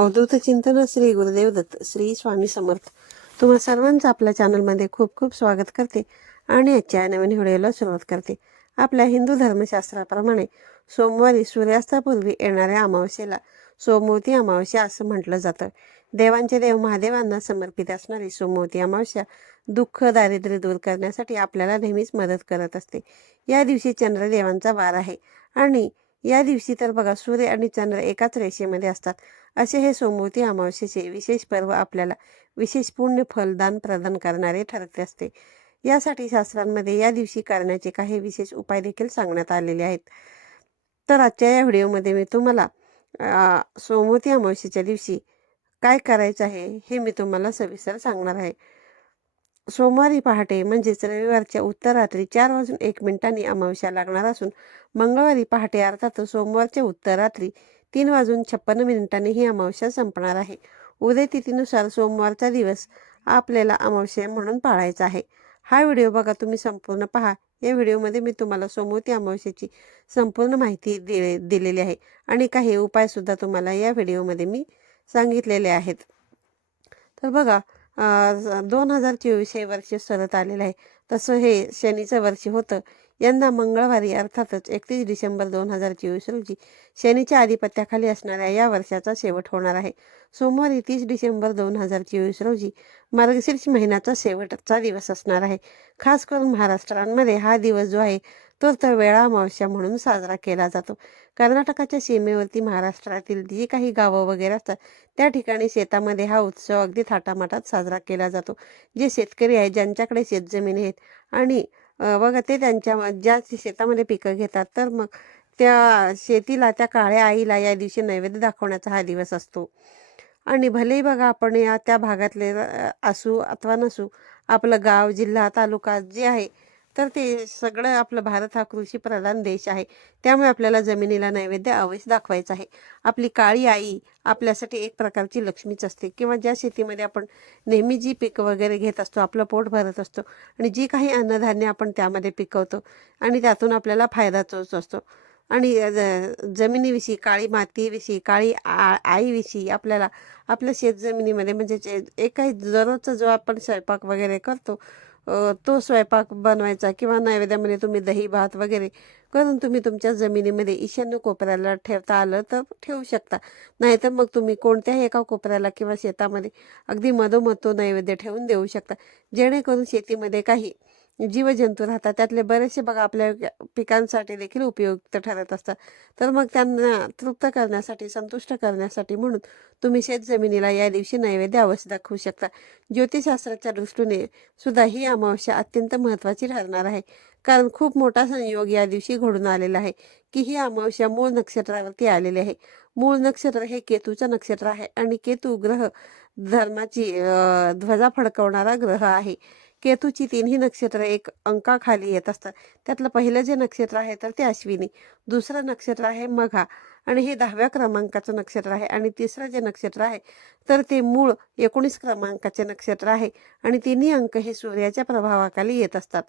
अवधूत चिंतन श्री गुरुदेव दत्त श्री स्वामी समर्थ. तुम्हा सर्वांचं आपल्या चॅनलमध्ये खूप खूप स्वागत करते आणि आजच्या नवीन व्हिडिओला सुरुवात करते. आपल्या हिंदू धर्मशास्त्राप्रमाणे सोमवारी सूर्यास्तापूर्वी येणाऱ्या अमावस्येला सोमवती अमावस्या असं म्हटलं जातं. देवांचे देव महादेवांना समर्पित असणारी सोमवती अमावस्या दुःख दारिद्र्य दूर करण्यासाठी आपल्याला नेहमीच मदत करत असते. या दिवशी चंद्रदेवांचा वार आहे आणि या दिवशी तर बघा सूर्य आणि चंद्र एकाच रेषेमध्ये असतात. असे हे सोमवती अमावस्येचे विशेष पर्व आपल्याला विशेष पुण्य फलदान प्रदान करणारे ठरते असते. यासाठी शास्त्रांमध्ये या दिवशी करण्याचे काही विशेष उपाय देखील सांगण्यात आलेले आहेत. तर आजच्या या व्हिडिओमध्ये मी तुम्हाला सोमवती अमावस्येच्या दिवशी काय करायचं आहे हे मी तुम्हाला सविस्तर सांगणार आहे. सोमवारी पहाटे म्हणजेच रविवारच्या उत्तर रात्री चार वाजून एक मिनिटांनी अमावस्या लागणार असून मंगळवारी पहाटे अर्थात सोमवारच्या उत्तर रात्री तीन वाजून छप्पन्न मिनिटांनी ही अमावस्या संपणार आहे. उदय तिथीनुसार सोमवारचा दिवस आपल्याला अमावस्या म्हणून पाळायचा आहे. हा व्हिडिओ बघा तुम्ही संपूर्ण पहा. या व्हिडिओमध्ये मी तुम्हाला सोमवती अमावस्येची संपूर्ण माहिती दिले दिलेली आहे आणि काही उपायसुद्धा तुम्हाला या व्हिडिओमध्ये मी सांगितलेले आहेत. तर बघा दोन हजार चोवीस हे वर्ष सरत आलेलं आहे. तसं हे शनीचं वर्ष होतं. यंदा मंगळवारी अर्थातच एकतीस डिसेंबर दोन हजार चोवीस रोजी शनीच्या आधिपत्याखाली असणाऱ्या या वर्षाचा शेवट होणार आहे. सोमवारी तीस डिसेंबर दोन हजार चोवीस रोजी मार्गशीर्ष महिन्याचा शेवटचा दिवस असणार आहे. खास करून महाराष्ट्रांमध्ये हा दिवस जो आहे तो तर वेळा मावश्या म्हणून साजरा केला जातो. कर्नाटकाच्या सीमेवरती महाराष्ट्रातील जी काही गावं वगैरे असतात त्या ठिकाणी शेतामध्ये हा उत्सव अगदी थाटामाटात साजरा केला जातो. जे शेतकरी आहेत ज्यांच्याकडे शेतजमीन आहेत आणि बघा ते त्यांच्या ज्या शेतामध्ये पिकं घेतात तर मग त्या शेतीला त्या काळ्या आईला या दिवशी नैवेद्य दाखवण्याचा हा दिवस असतो. आणि भलेही बघा आपण या त्या भागातले असू अथवा नसू आपलं गाव जिल्हा तालुका जे आहे तर ते सगळं आपलं भारत हा कृषी प्रधान देश आहे. त्यामुळे आपल्याला जमिनीला नैवेद्य अवश्य दाखवायचा आहे. आपली काळी आई आपल्यासाठी एक प्रकारची लक्ष्मीच असते किंवा ज्या शेतीमध्ये आपण नेहमी जी पीक वगैरे घेत असतो आपलं पोट भरत असतो आणि जी काही अन्नधान्य आपण त्यामध्ये पिकवतो आणि त्यातून आपल्याला फायदाच असतो. आणि जमिनीविषयी काळी मातीविषयी काळी आ आईविषयी आपल्याला आपल्या शेतजमिनीमध्ये म्हणजे जे एक काही दररोजचा जो आपण स्वयंपाक वगैरे करतो तो स्वयंपाक बनवायचा किंवा नैवेद्यामध्ये तुम्ही दही भात वगैरे करून तुम्ही तुमच्या जमिनीमध्ये ईशान्य कोपऱ्याला ठेवता आलं तर ठेवू शकता. नाहीतर मग तुम्ही कोणत्याही एका कोपऱ्याला किंवा शेतामध्ये अगदी मधोमध तो नैवेद्य ठेवून देऊ शकता. जेणेकरून शेतीमध्ये काही जीवजंतू राहतात. त्यातले बरेचसे बघा आपल्या पिकांसाठी देखील उपयुक्त ठरत असतात. तर मग त्यांना तृप्त करण्यासाठी संतुष्ट करण्यासाठी म्हणून तुम्ही शेत जमिनीला या दिवशी नैवेद्य अवश्य दाखवू शकता. ज्योतिषशास्त्राच्या दृष्टीने सुद्धा ही अमावस्या अत्यंत महत्त्वाची ठरणार आहे. कारण खूप मोठा संयोग या दिवशी घडून आलेला आहे की ही अमावस्या मूळ नक्षत्रावरती आलेली आहे. मूळ नक्षत्र हे केतूचं नक्षत्र आहे आणि केतू ग्रह धर्माची ध्वजा फडकवणारा ग्रह आहे. केतूची तिन्ही नक्षत्र एक अंकाखाली येत असतात. त्यातलं पहिलं जे नक्षत्र आहे तर ते अश्विनी. दुसरं नक्षत्र आहे मघा. आणि हे दहाव्या क्रमांकाचं नक्षत्र आहे. आणि तिसरं जे नक्षत्र आहे तर ते मूळ एकोणीस क्रमांकाचे नक्षत्र आहे. आणि तिन्ही अंक हे सूर्याच्या प्रभावाखाली येत असतात.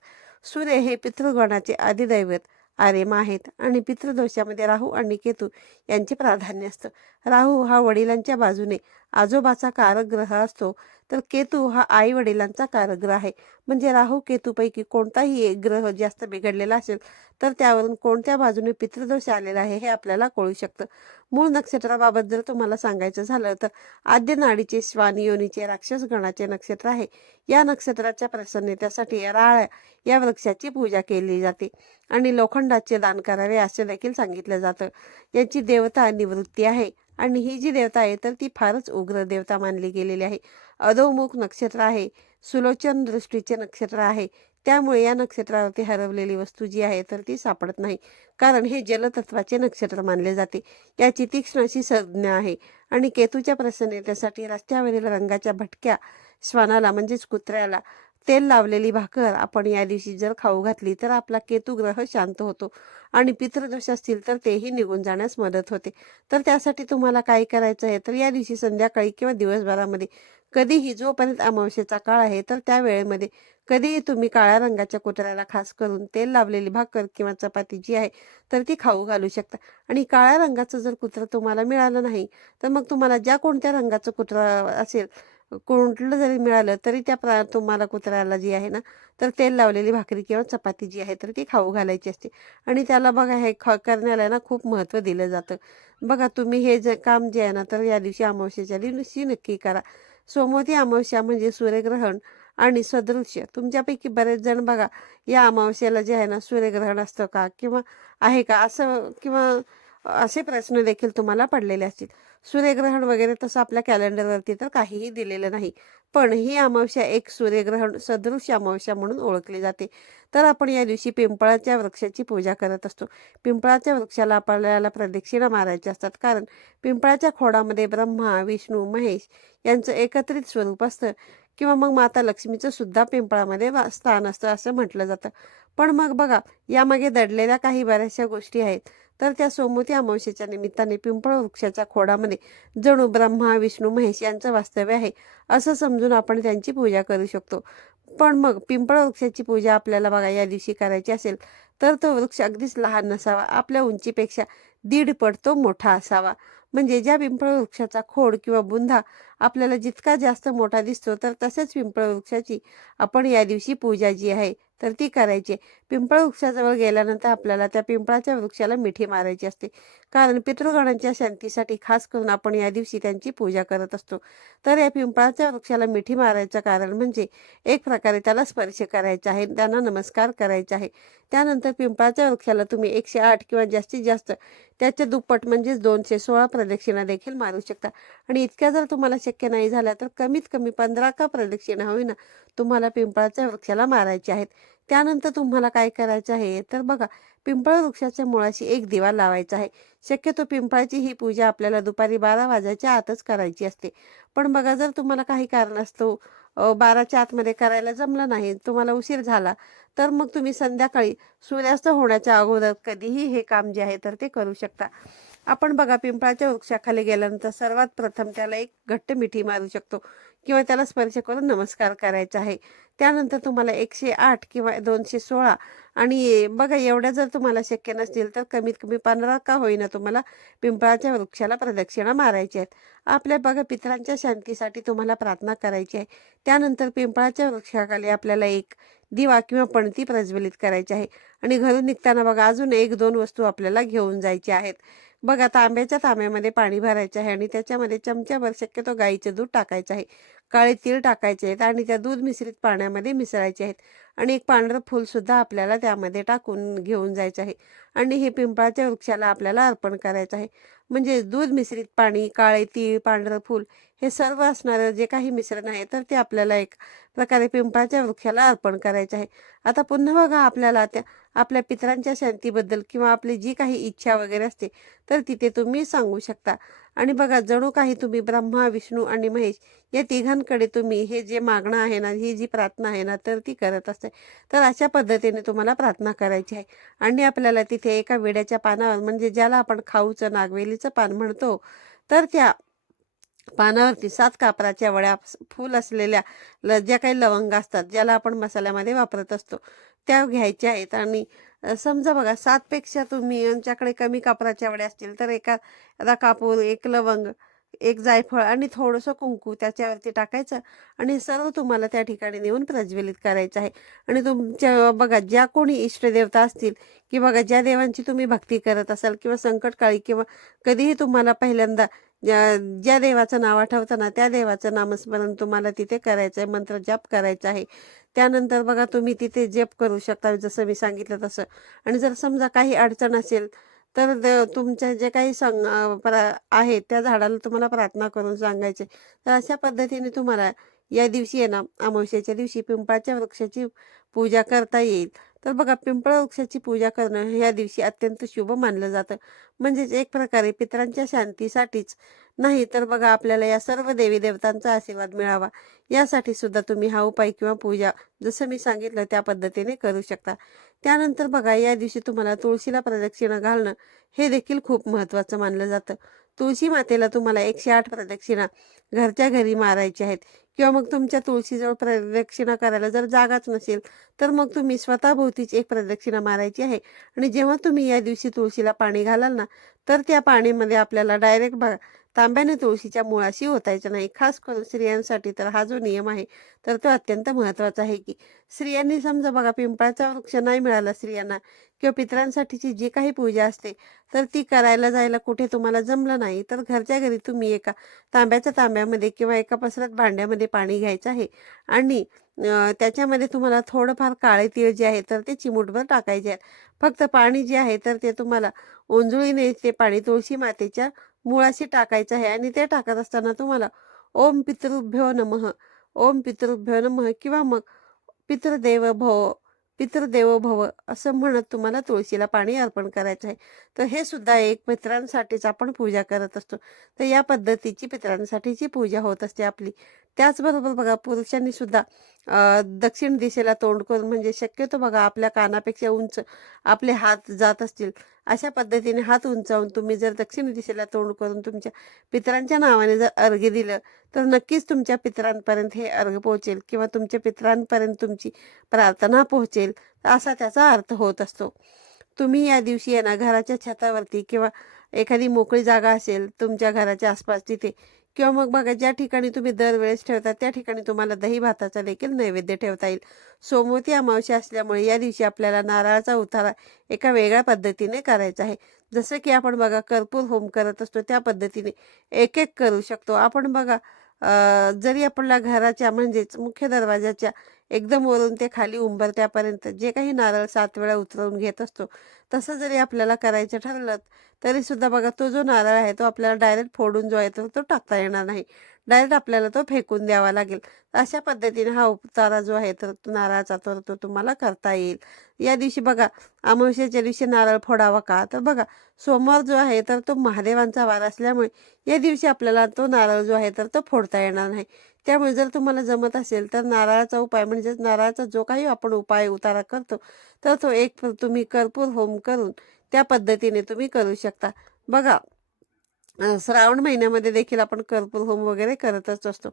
सूर्य हे पितृगणाचे आदिदैवत आरेमा आहेत. आणि पितृदोषामध्ये राहू आणि केतू यांचे प्राधान्य असतं. राहू हा वडिलांच्या बाजूने आजोबाचा कारग्रह असतो. तर केतू हा आई वडिलांचा कारग्रह आहे. म्हणजे राहू केतूपैकी कोणताही एक ग्रह जास्त बिघडलेला असेल तर त्यावरून कोणत्या बाजूने पितृदोष आलेला आहे हे आपल्याला कळू शकतं. मूळ नक्षत्राबाबत जर तुम्हाला सांगायचं झालं तर आद्य नाडीचे श्वान योनीचे राक्षस गणाचे नक्षत्र आहे. या नक्षत्राच्या प्रसन्नतेसाठी राळ या वृक्षाची पूजा केली जाते आणि लोखंडाचे दान करावे असे देखील सांगितलं जातं. याची देवता निवृत्ती आहे. आणि ही जी देवता आहे तर ती फारच उग्र देवता मानली गेलेली आहे. अधोमुख नक्षत्र आहे सुलोचन दृष्टीचे नक्षत्र आहे. त्यामुळे या नक्षत्रावरती हरवलेली वस्तू जी आहे तर ती सापडत नाही. कारण हे जलतत्वाचे नक्षत्र मानले जाते. याची तीक्ष्ण अशी संज्ञा आहे. आणि केतूच्या प्रसन्नतेसाठी रस्त्यावरील रंगाच्या भटक्या श्वानाला म्हणजेच कुत्र्याला तेल लावलेली भाकर आपण या दिवशी जर खाऊ घातली तर आपला केतू ग्रह शांत होतो आणि पितृदोष असतील तर तेही निघून जाण्यास मदत होते. तर त्यासाठी तुम्हाला काय करायचं आहे? तर या दिवशी संध्याकाळी किंवा दिवसभरामध्ये कधीही जोपर्यंत अमावस्येचा काळ आहे तर त्या वेळेमध्ये कधीही तुम्ही काळ्या रंगाच्या कुत्र्याला खास करून तेल लावलेली भाकर किंवा चपाती जी आहे तर ती खाऊ घालू शकता. आणि काळ्या रंगाचं जर कुत्रं तुम्हाला मिळालं नाही तर मग तुम्हाला ज्या कोणत्या रंगाचं कुत्रं असेल कुठलं जरी मिळालं तरी त्या प्रा तुम्हाला कुत्र्याला जी आहे ना तर तेल लावलेली भाकरी किंवा चपाती जी आहे तर ती खाऊ घालायची असते. आणि त्याला बघा हे ख करण्याला ना खूप महत्त्व दिलं जातं. बघा तुम्ही हे जे काम जे आहे ना तर या दिवशी अमावस्याच्या दिवशी नक्की करा. सोमवती अमावस्या म्हणजे सूर्यग्रहण आणि सदृश्य तुमच्यापैकी बरेच जण बघा या अमावस्येला जे आहे ना सूर्यग्रहण असतं का किंवा आहे का असं किंवा असे प्रश्न देखील तुम्हाला पडलेले असतील. सूर्यग्रहण वगैरे तसं आपल्या कॅलेंडरवरती तर काहीही दिलेलं नाही. पण ही अमावस्या एक सूर्यग्रहण सदृश अमावस्या म्हणून ओळखली जाते. तर आपण या दिवशी पिंपळाच्या वृक्षाची पूजा करत असतो. पिंपळाच्या वृक्षाला आपल्याला प्रदक्षिणा मारायच्या असतात. कारण पिंपळाच्या खोडामध्ये ब्रह्मा विष्णू महेश यांचं एकत्रित स्वरूप असतं. किंवा मग माता लक्ष्मीचं सुद्धा पिंपळामध्ये वा- स्थान असतं असं म्हटलं जातं. पण मग बघा यामागे दडलेल्या काही बऱ्याचशा गोष्टी आहेत. तर त्या सोमवती अमावस्येच्या निमित्ताने पिंपळ वृक्षाच्या खोडामध्ये जणू ब्रह्मा विष्णू महेश यांचं वास्तव्य आहे असं समजून आपण त्यांची पूजा करू शकतो. पण मग पिंपळ वृक्षाची पूजा आपल्याला बघा या दिवशी करायची असेल तर तो वृक्ष अगदीच लहान नसावा. आपल्या उंचीपेक्षा दीड पट तो मोठा असावा. म्हणजे ज्या पिंपळ वृक्षाचा खोड किंवा बुंधा आपल्याला जितका जास्त मोठा दिसतो तर तसेच पिंपळ वृक्षाची आपण या दिवशी पूजा जी आहे तर ती करायची. आहे. पिंपळ वृक्षाजवळ गेल्यानंतर आपल्याला त्या पिंपळाच्या वृक्षाला मिठी मारायची असते. कारण पितृगणांच्या शांतीसाठी खास करून आपण या दिवशी त्यांची पूजा करत असतो. तर या पिंपळाच्या वृक्षाला मिठी मारायचं कारण म्हणजे एक प्रकारे त्याला स्पर्श करायचा आहे त्यांना नमस्कार करायचा आहे. त्यानंतर पिंपळाच्या वृक्षाला तुम्ही एकशे आठ किंवा जास्तीत जास्त त्याच्या दुप्पट म्हणजेच दोनशे सोळा प्रदक्षिणा देखील मारू शकता. आणि इतक्या जर तुम्हाला शक्य नाही झाल्या तर कमीत कमी पंधरा का प्रदक्षिणा होईना तुम्हाला पिंपळाच्या वृक्षाला मारायचे आहेत. त्यानंतर तुम्हाला काय करायचं आहे? तर बघा पिंपळ वृक्षाच्या मुळाशी एक दिवा लावायचा आहे. शक्यतो पिंपळाची ही पूजा आपल्याला दुपारी बारा वाजायच्या आतच करायची असते. पण बघा जर तुम्हाला काही कारणास्तव असतो बाराच्या आतमध्ये करायला जमलं नाही तुम्हाला उशीर झाला तर मग तुम्ही संध्याकाळी सूर्यास्त होण्याच्या अगोदर कधीही हे काम जे आहे तर ते करू शकता. आपण बघा पिंपळाच्या वृक्षाखाली गेल्यानंतर सर्वात प्रथम त्याला एक घट्ट मिठी मारू शकतो किंवा त्याला स्पर्श करून नमस्कार करायचा आहे. त्यानंतर तुम्हाला एकशे आठ किंवा दोनशे सोळा आणि बघा एवढ्या जर तुम्हाला शक्य नसतील तर कमीत कमी पंधरा का होईना तुम्हाला पिंपळाच्या वृक्षाला प्रदक्षिणा मारायची आहेत. आपल्या बघा पितरांच्या शांतीसाठी तुम्हाला प्रार्थना करायची आहे. त्यानंतर पिंपळाच्या वृक्षाखाली आपल्याला एक दिवा किंवा पणती प्रज्वलित करायची आहे. आणि घरून निघताना बघा अजून एक दोन वस्तू आपल्याला घेऊन जायच्या आहेत. बघा तांब्याच्या तांब्यामध्ये पाणी भरायचं आहे आणि त्याच्यामध्ये चमच्याभर शक्यतो गाईचं दूध टाकायचं आहे. काळे तीळ टाकायचे आहेत आणि त्या दूध मिश्रित पाण्यामध्ये मिसळायचे आहेत. आणि एक पांढरं फूलसुद्धा आपल्याला त्यामध्ये टाकून घेऊन जायचं आहे. आणि हे पिंपळाच्या वृक्षाला आपल्याला अर्पण करायचं आहे. म्हणजे दूध मिश्रित पाणी काळे तीळ पांढरं फूल हे सर्व असणारं जे काही मिश्रण आहे तर ते आपल्याला एक प्रकारे पिंपळाच्या वृक्षाला अर्पण करायचं आहे. आता पुन्हा बघा आपल्याला त्या आपल्या पितरांच्या शांतीबद्दल किंवा आपली जी काही इच्छा वगैरे असते तर तिथे तुम्ही सांगू शकता. आणि बघा जणू काही तुम्ही ब्रह्मा विष्णू आणि महेश या तिघांकडे तुम्ही हे जे मागणं आहे ना ही जी प्रार्थना आहे ना तर ती करत असते. तर अशा पद्धतीने तुम्हाला प्रार्थना करायची आहे. आणि आपल्याला तिथे एका विड्याच्या पानावर म्हणजे ज्याला आपण खाऊचं नागवेलीचं पान म्हणतो तर त्या पानावरती सात कापराच्या वड्या फूल असलेल्या ल ज्या काही लवंग असतात ज्याला आपण मसाल्यामध्ये वापरत असतो त्या घ्यायच्या आहेत. आणि समजा बघा सातपेक्षा तुम्ही यांच्याकडे कमी कापराच्या वड्या असतील तर एका आता कापूर एक लवंग एक जायफळ आणि थोडंसं कुंकू त्याच्यावरती टाकायचं आणि सर्व तुम्हाला त्या ठिकाणी नेऊन प्रज्वलित करायचं आहे. आणि तुमच्या बघा ज्या कोणी इष्टदेवता असतील की बघा ज्या देवांची तुम्ही भक्ती करत असाल किंवा संकटकाळी किंवा कधीही तुम्हाला पहिल्यांदा ज्या ज्या देवाचं नाव आठवतं ना त्या देवाचं नामस्मरण तुम्हाला तिथे करायचं आहे मंत्र जप करायचा आहे. त्यानंतर बघा तुम्ही तिथे जप करू शकता जसं मी सांगितलं तसं. आणि जर समजा काही अडचण असेल तर द- तुमच्या जे काही सांग आहे त्या झाडाला तुम्हाला प्रार्थना करून सांगायचे. तर अशा पद्धतीने तुम्हाला या दिवशी आहे ना अमावस्येच्या दिवशी पिंपळाच्या वृक्षाची पूजा करता येईल. तर बघा पिंपळ वृक्षाची पूजा करणं या दिवशी अत्यंत शुभ मानलं जातं. म्हणजेच एक प्रकारे पितरांच्या शांतीसाठीच नाही तर बघा आपल्याला या सर्व देवी देवतांचा आशीर्वाद मिळावा. यासाठी सुद्धा तुम्ही हा उपाय किंवा पूजा जसं मी सांगितलं त्या पद्धतीने करू शकता. त्यानंतर बघा या दिवशी तुम्हाला तुळशीला प्रदक्षिणा घालणं हे देखील खूप महत्त्वाचं मानलं जातं. तुळशी मातेला तुम्हाला एकशे आठ प्रदक्षिणा घरच्या घरी मारायची आहेत. किंवा मग तुमच्या तुळशीजवळ प्रदक्षिणा करायला जर जागाच नसेल तर मग तुम्ही स्वतःभोवतीच एक प्रदक्षिणा मारायची आहे. आणि जेव्हा तुम्ही या दिवशी तुळशीला पाणी घालाल ना तर त्या पाण्यामध्ये आपल्याला डायरेक्ट भा तांब्याने तुळशीच्या मुळाशी ओतायचं नाही. खास करून स्त्रियांसाठी तर हा जो नियम आहे तर तो अत्यंत महत्त्वाचा आहे की स्त्रियांनी समजा बघा पिंपळाचा वृक्ष नाही मिळाला स्त्रियांना किंवा पितरांसाठीची जी काही पूजा असते तर ती करायला जायला कुठे तुम्हाला जमलं नाही तर घरच्या घरी तुम्ही एका तांब्याच्या तांब्यामध्ये किंवा एका पसरत भांड्यामध्ये पाणी घ्यायचं आहे. आणि त्याच्यामध्ये तुम्हाला थोडंफार काळे तीळ जे आहे तर ते चिमूटभर टाकायचे आहेत फक्त पाणी जे आहे तर ते तुम्हाला ओंजुळीने ते पाणी तुळशी मातेच्या मुळाशी टाकायचं आहे आणि ते टाकत असताना तुम्हाला ओम पितृभ्यो नमः ओम पितृभ्यो नमः किंवा मग पितृदेव भव पितृदेव भव असं म्हणत तुम्हाला तुळशीला पाणी अर्पण करायचं आहे. तर हे सुद्धा एक पितरांसाठीच आपण पूजा करत असतो. तर या पद्धतीची पितरांसाठीची पूजा होत असते आपली. त्याचबरोबर बघा पुरुषांनी सुद्धा दक्षिण दिशेला तोंड करून म्हणजे शक्यतो बघा आपल्या कानापेक्षा उंच आपले हात जात असतील अशा पद्धतीने हात उंचावून तुम्ही जर दक्षिण दिशेला तोंड करून तुमच्या पितरांच्या नावाने जर अर्घ्य दिलं तर नक्कीच तुमच्या पितरांपर्यंत हे अर्घ पोहोचेल किंवा तुमच्या पितरांपर्यंत तुमची प्रार्थना पोहोचेल असा त्याचा अर्थ होत असतो. तुम्ही या दिवशी आहे ना घराच्या छतावरती किंवा एखादी मोकळी जागा असेल तुमच्या घराच्या आसपास तिथे किंवा मग बघा ज्या ठिकाणी तुम्ही दरवेळेस ठेवता त्या ठिकाणी तुम्हाला दही भाताचा देखील नैवेद्य ठेवता येईल. सोमवती अमावस्या असल्यामुळे या दिवशी आपल्याला नारळाचा उतारा एका वेगळ्या पद्धतीने करायचा आहे. जसं की आपण बघा कर्पूर होम करत असतो त्या पद्धतीने एक एक करू शकतो. आपण बघा जरी आपल्या घराच्या म्हणजेच मुख्य दरवाजाच्या एकदम वरून ते खाली उंबरत्यापर्यंत जे काही नारळ सात वेळा उतरवून घेत असतो तसं जरी आपल्याला करायचं ठरलं तरी सुद्धा बघा तो जो नारळ आहे तो आपल्याला डायरेक्ट फोडून जो आहे तो तो टाकता येणार नाही. डायरेक्ट आपल्याला तो फेकून द्यावा लागेल. अशा पद्धतीने हा उपचारा जो आहे तर तो नारळाचा तर तो तुम्हाला करता येईल. या दिवशी बघा अमावस्याच्या दिवशी नारळ फोडावा का? तर बघा सोमवार जो आहे तर तो महादेवांचा वार असल्यामुळे या दिवशी आपल्याला तो नारळ जो आहे तर तो फोडता येणार नाही. त्यामुळे जर तुम्हाला जमत असेल तर नारळाचा उपाय म्हणजेच नारळाचा जो काही आपण उपाय उतारा करतो तर तो एक तुम्ही कर्पूर होम करून त्या पद्धतीने तुम्ही करू शकता. बघा श्रावण महिन्यामध्ये देखील आपण कर्पूर होम वगैरे करतच असतो.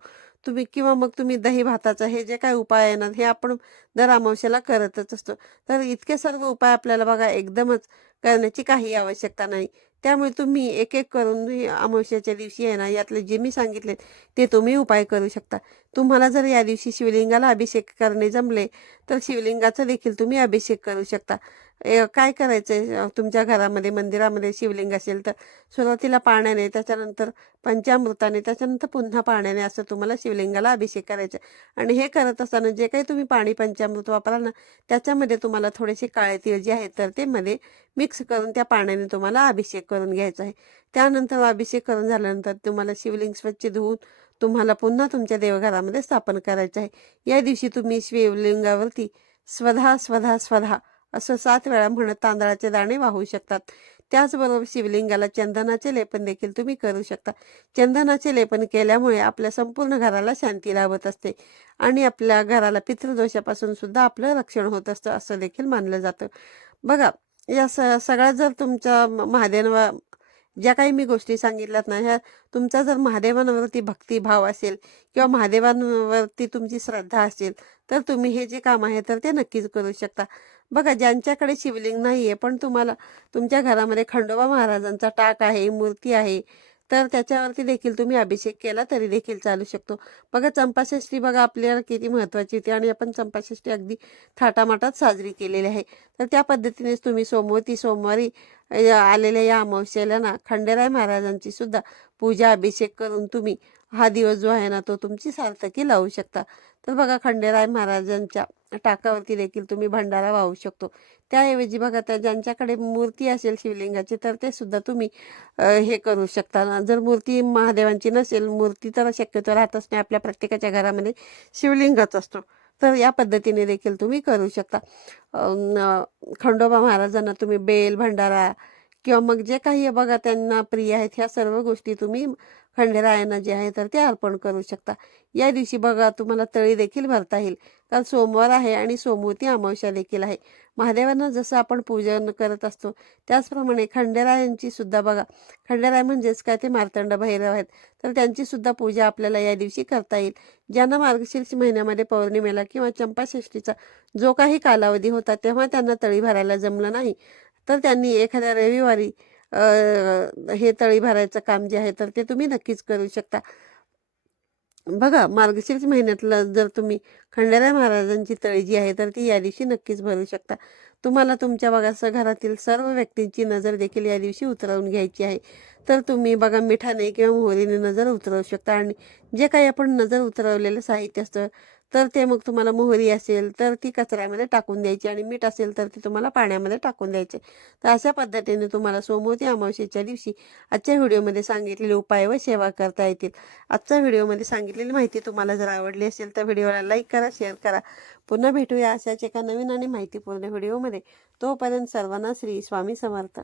तुम्ही किंवा मग तुम्ही दही भाताचा हे जे काय उपाय येणार हे आपण दर अमावश्याला करतच असतो. तर इतके सर्व उपाय आपल्याला बघा एकदमच करण्याची काही आवश्यकता नाही. त्यामुळे तुम्ही एक एक करून अमावस्याच्या दिवशी आहे ना यातले जे मी सांगितले ते तुम्ही उपाय करू शकता. तुम्हाला जर या दिवशी शिवलिंगाला अभिषेक करणे जमले तर शिवलिंगाचा देखील तुम्ही अभिषेक करू शकता. ए, काय करायचं आहे तुमच्या घरामध्ये मंदिरामध्ये शिवलिंग असेल तर सुरुवातीला पाण्याने त्याच्यानंतर पंचामृताने त्याच्यानंतर पुन्हा पाण्याने असं तुम्हाला शिवलिंगाला अभिषेक करायचा आहे. आणि हे करत असताना जे काही तुम्ही पाणी पंचामृत वापराल ना त्याच्यामध्ये तुम्हाला थोडेसे काळे तीळ जे आहेत तर ते मध्ये मिक्स करून त्या पाण्याने तुम्हाला अभिषेक करून घ्यायचा आहे. त्यानंतर अभिषेक करून झाल्यानंतर तुम्हाला शिवलिंग स्वच्छ धुवून तुम्हाला पुन्हा तुमच्या देवघरामध्ये स्थापन करायचं आहे. या दिवशी तुम्ही शिवलिंगावरती स्वधा स्वधा स्वधा असं सात वेळा म्हणत तांदळाचे दाणे वाहू शकतात. त्याचबरोबर शिवलिंगाला चंदनाचे लेपन देखील तुम्ही करू शकता. चंदनाचे लेपन केल्यामुळे आपल्या संपूर्ण घराला शांती लाभत असते आणि आपल्या घराला पितृदोषापासून सुद्धा आपलं रक्षण होत असतं असं देखील मानलं जातं. बघा या स सगळ्या जर तुमच्या म- महादेवा ज्या काही मी गोष्टी सांगितल्यात ना ह्या तुमचा जर महादेवांवरती भक्तिभाव असेल किंवा महादेवांवरती तुमची श्रद्धा असेल तर तुम्ही हे जे काम आहे तर ते नक्कीच करू शकता. बघा ज्यांच्याकडे शिवलिंग नाही आहे पण तुम्हाला तुमच्या घरामध्ये खंडोबा महाराजांचा टाक आहे मूर्ती आहे तर त्याच्यावरती देखील तुम्ही अभिषेक केला तरी देखील चालू शकतो. बघा चंपाषष्ठी बघा आपल्याला किती महत्त्वाची होती आणि आपण चंपाषष्ठी अगदी थाटामाटात साजरी केलेली आहे. तर त्या पद्धतीनेच तुम्ही सोमवती सोमवारी आलेल्या या अमावस्येला ना खंडेराय महाराजांची सुद्धा पूजा अभिषेक करून तुम्ही हा दिवस जो आहे ना तो तुमची सार्थकी लावू शकता. तर बघा खंडेराय महाराजांच्या टाकावरती देखील तुम्ही भंडारा वाहू शकतो. त्याऐवजी बघा त्या ज्यांच्याकडे मूर्ती असेल शिवलिंगाची तर ते सुद्धा तुम्ही हे करू शकता. जर मूर्ती महादेवांची नसेल मूर्ती तर शक्यतो राहतच नाही आपल्या प्रत्येकाच्या घरामध्ये शिवलिंगच असतो. तर या पद्धतीने देखील तुम्ही करू शकता. खंडोबा महाराजांना तुम्ही बेल भंडारा किंवा मग जे काही बघा त्यांना प्रिय आहेत ह्या सर्व गोष्टी तुम्ही खंडेरायांना जे आहे तर ते अर्पण करू शकता. या दिवशी बघा तुम्हाला तळी देखील भरता येईल कारण सोमवार आहे आणि सोमवती अमावस्या देखील आहे. महादेवांना जसं आपण पूजन करत असतो त्याचप्रमाणे खंडेरायांची सुद्धा बघा. खंडेराय म्हणजेच काय? ते मार्तंड भैरव आहेत. तर त्यांची सुद्धा पूजा आपल्याला या दिवशी करता येईल. ज्यांना मार्गशीर्ष महिन्यामध्ये पौर्णिमेला किंवा चंपाषष्ठीचा जो काही कालावधी होता तेव्हा त्यांना तळी भरायला जमलं नाही. तर त्यांनी एखाद्या रविवारी हे तळी भरायचं काम जे आहे तर ते तुम्ही नक्कीच करू शकता. बघा मार्गशीर्ष महिन्यातलं जर तुम्ही खंडेराय महाराजांची तळी जी आहे तर ती या दिवशी नक्कीच भरू शकता. तुम्हाला तुमच्या बघा घरातील सर्व व्यक्तींची नजर देखील या दिवशी उतरवून घ्यायची आहे. तर तुम्ही बघा मिठाने किंवा मोहरीने नजर उतरवू शकता. आणि जे काही आपण नजर उतरवलेलं साहित्य असतं तर ते मग तुम्हाला मोहरी असेल तर ती कचऱ्यामध्ये टाकून द्यायची आणि मीठ असेल तर ती तुम्हाला पाण्यामध्ये टाकून द्यायचे. तर अशा पद्धतीने तुम्हाला सोमवती अमावस्येच्या दिवशी आजच्या व्हिडिओमध्ये सांगितलेले उपाय व सेवा करता येतील. आजच्या व्हिडिओमध्ये सांगितलेली माहिती तुम्हाला जर आवडली असेल तर व्हिडिओला लाईक करा शेअर करा. पुन्हा भेटूया अशाच एका नवीन आणि माहितीपूर्ण व्हिडिओमध्ये. तोपर्यंत सर्वांना श्री स्वामी समर्थ.